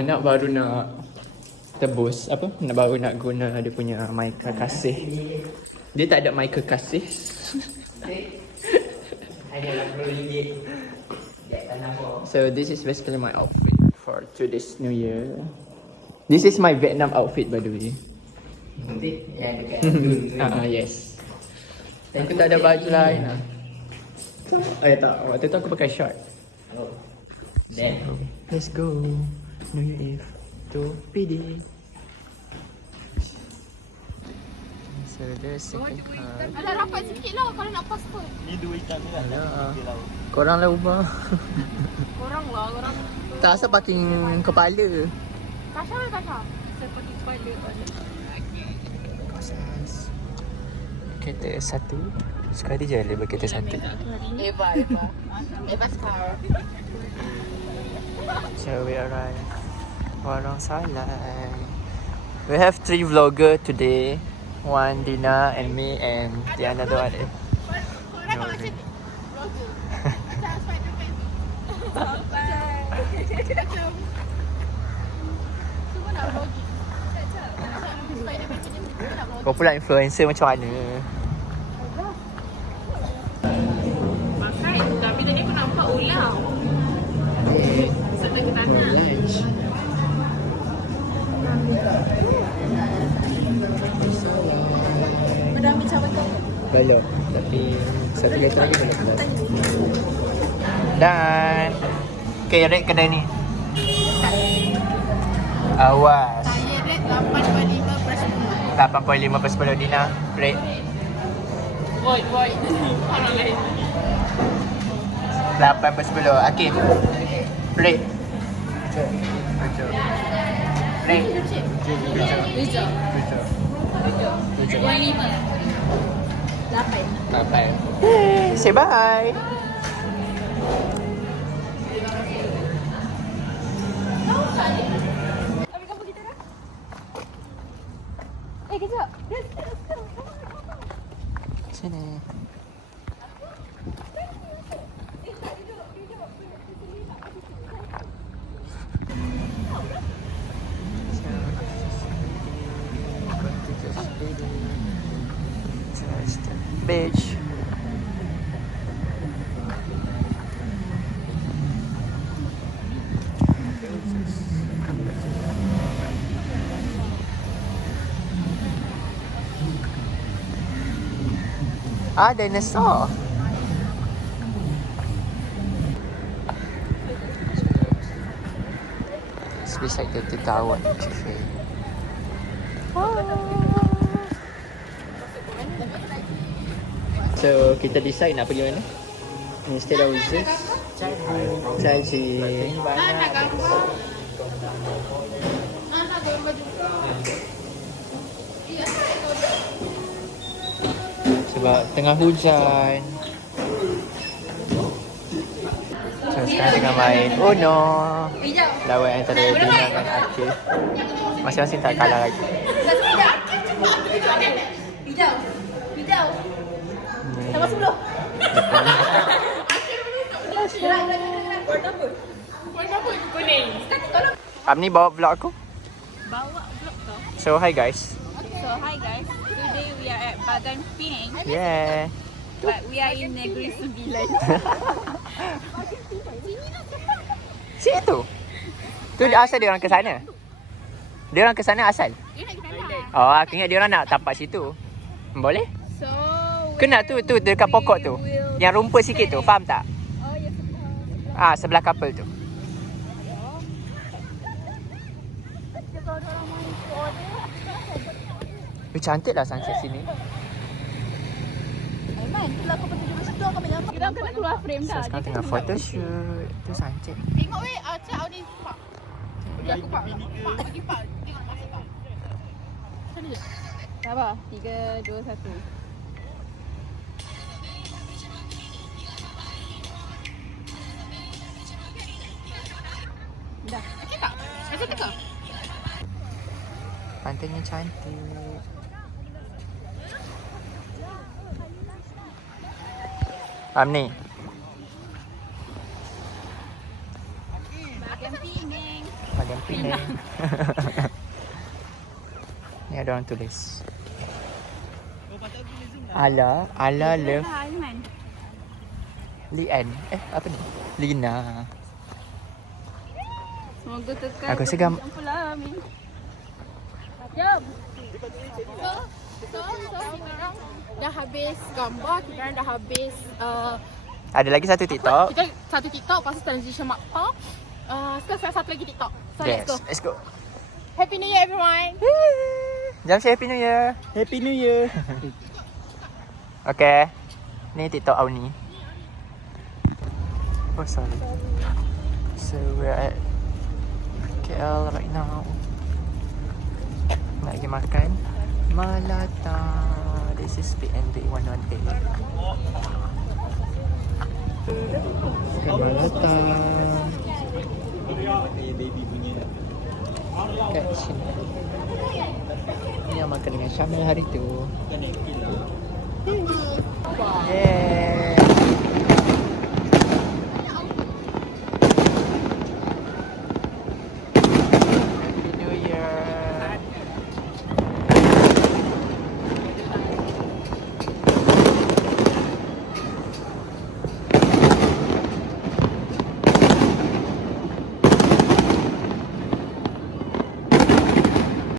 Anak baru nak tebus apa? Baru nak guna dia punya mic kekasih. Dia tak ada mic kekasih. So this is basically my outfit for today's New Year. This is my Vietnam outfit by the way. Yes. Aku tak ada baju lain lah. Tak. Waktu tu aku pakai short. Let's go. New Year Eve to PD. So there's second car. Alah rapat sikit lah kalau nak pasport. Ni dua hitam ni lah. Korang lah ubah. Korang. Tak asal parking kepala. Kasha. Saya pakai kepala. Kereta satu. Sekali je label kereta satu. Eva car. So we arrive Warung Salai. We have 3 vlogger today. One Dina and me and the another one. Nuri. Kau pula influencer macam mana? Makan. Tapi tadi aku nampak ulang. Serta ketana. Pada ambil cawan kau. Belum. Tapi satu liter lagi belum. Dan okay, rate kedai ni. Awas. Saya rate 8.5/10. 8.5/10 Dina. Rate Void. Orang lain. 8/10. Akif. Rate. Rate. 8. Say bye. Ambil gambar kita dah. Kejap. Sini. Beach. Dinosaur. It's beside the Tower Cafe. So kita decide nak pergi mana? Instead of this, Chai Chi. Nak gambar. Nak gambar juga. Sebab tengah hujan. So sekarang tengah main Uno. Lawan antara Dina dan Akif. Masing-masing tak kalah lagi. Hijau. Sama 10. Warna apa? Kuning. Amni bawa vlog aku. Bawa vlog kau. So hi guys. So hi guys. Today we are at Bagan Penang. Yeah. But we are in Negeri Sembilan. Situ. Tu asal dia orang ke sana. Dia orang ke sana asal. Dia nak kita nak. Oh, aku ingat dia orang nak tapak situ. Boleh? So Kena tu dekat pokok tu. Yang rumput sikit tu, faham tak? Oh ya sebelah. Sebelah couple tu. Cantik lah sunset sini. Aiman, itulah kau patut duduk situ kau banyak. Kita kena keluar frame So dah. sekarang tengah photoshoot. Tu sunset. Tengok weh, Acah ni pak. Dia aku pak. Pak bagi pak. Tengok masih pak. Sana je. Sabar. 3 2 1. Dah. Okey tak? Macam tengok. Pantainya cantik. Amni. Bagan Penang. Bagan Megan Pinang. Ni ada orang tulis. Ala love Aiman. Lian. Apa ni? Lina. Semoga tekan. Aku segam. Apalah Amin. Jom. So kita orang dah habis gambar, kita orang dah habis Ada lagi satu TikTok. kita satu TikTok, lepas tu transition makta. Sekarang satu lagi TikTok. So Yes, let's go. let's go. Happy New Year everyone. Jam say Happy New Year. Happy New Year. Okay. Ni TikTok Auni. Oh sorry. So we're at KL right now. Nak pergi makan Malata. This is PNB 118. Malata. Baby punya. Kat sini. Ni yang makan dengan Syamil hari tu. Bukan Ekil lah. Yeay.